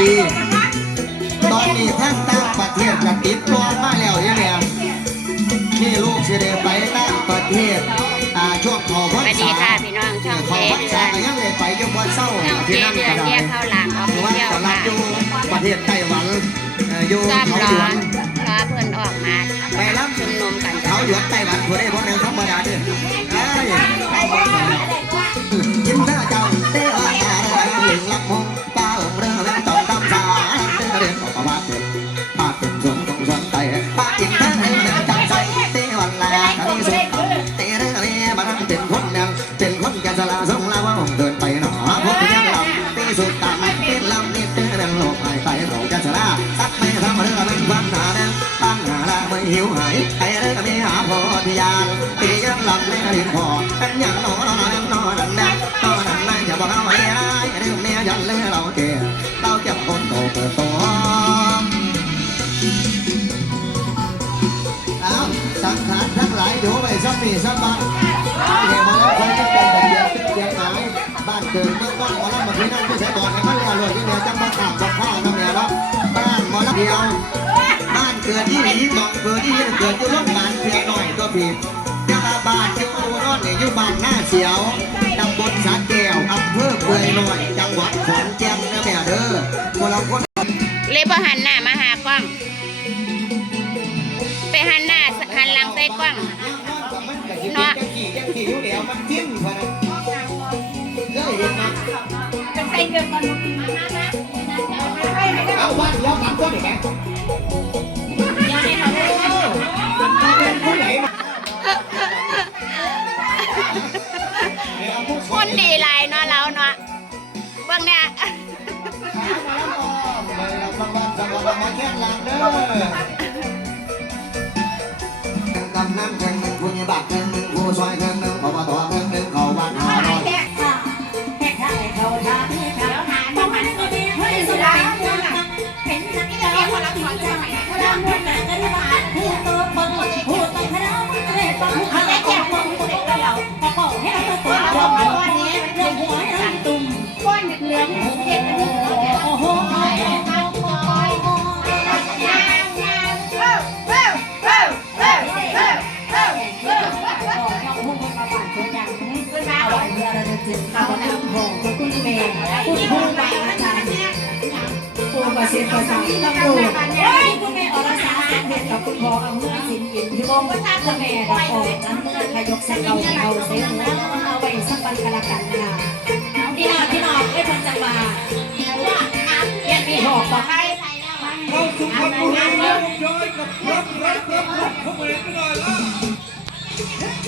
ดี ตอนนี้ทั้งต่างประเทศจะติดตัวมาแล้วเนี่ยเนี่ยนี่ลูกสิได้ไปต่างประเทศอ่าช่วงเขอสพรวัรสดีษาค่ะพี่น้องช่องเขเจอพรรเดืษาอนก็ยังได้ไปยกวันเศร้าช่องเจที่นั่นเดือก็นได้แยกข้าวหลามออฟหรืฟิอว่าเชียลจะรับค่ะอยู่ประเทศไต้หวันเอ่ออยู่ซ้อมเขารหอยวนรอเพื่อนออกมาไปรับชุมนุมกันเขาหยวนไต้หวันผู้ใดผู้หนึ่งธรรมดาเด้อเอ้ยยิ้ม งลาว่าผมเดินไปหนอพบยังลำเต้สุดตามเป็นลำนี่เต้เดินโลกหายไปเราจะสลาสักไม่ทำเรือเป็นวันหนาเดินปัญหาละไม่หิวหายไอ้เรือไม่หาพอที่ยานตียังหลับไม่ดินพอกันอย่างนอนนอนนอนนั่นนั่นอนนั่นนั่นอย่าบอกเอาไว้ได้เรื่องเมียยันเรือเราเกเราจะคนโตเปิดตัวเอาสังขารทั้งหลายดูไปสักปีสักบ้าน กิดเมืองบ้านหมอลำมาที่นั่นที่ใช้บอกให้มันอร่อยที่เนี่ยจังบ้านข่าวบอกข้าวน้ำเนี่ยแล้วบ้านหมอลำเดียว บ้านเกิดที่หนีบอกเกิดที่เกิดอยู่โรงพยาบาลเพียงหน่อยก็ผิดยาบ้านอยู่อุดรเนี่ยอยู่บ้านหน้าเสียวตำบลสาแก้วอำเภอเปื่อยหน่อยจังหวัดขอนแก่นนะแม่เด้อคนเราคนเลยบ่หันหน้ามาหากล้อง ไปหันหน้าหันหลังใส่กล้องเนาะ เอาว่าแล้วมันก็เด็กไงเป็นผู้ไหนมาเอาผู้คนดีหลายเนาะเราเนาะเบิ่งเนี่ยกำนันเพิ่งหนึ่งผู้ใหญ่บานเพิ่งหนึ่งผู้ช่วย ผู้ปร ่ะสิทธิ์ประสานตำรวจคุณแม่อรสาเด็กกับคุณพ่อเอาเมื่อสินอินที่วงคุณแม่ดอกออกน้ำเมื่อขยกใส่เราเราเสียหัวเอาไปสักปันกระกันค่ะพี่น้องพี่น้องให้พันจังมาเย็นมีหอกบอกให้เข้าสุพรรณบุรีแล้วย้อยกับรถรถรถรถเข้ามาไม่ได้แล้ว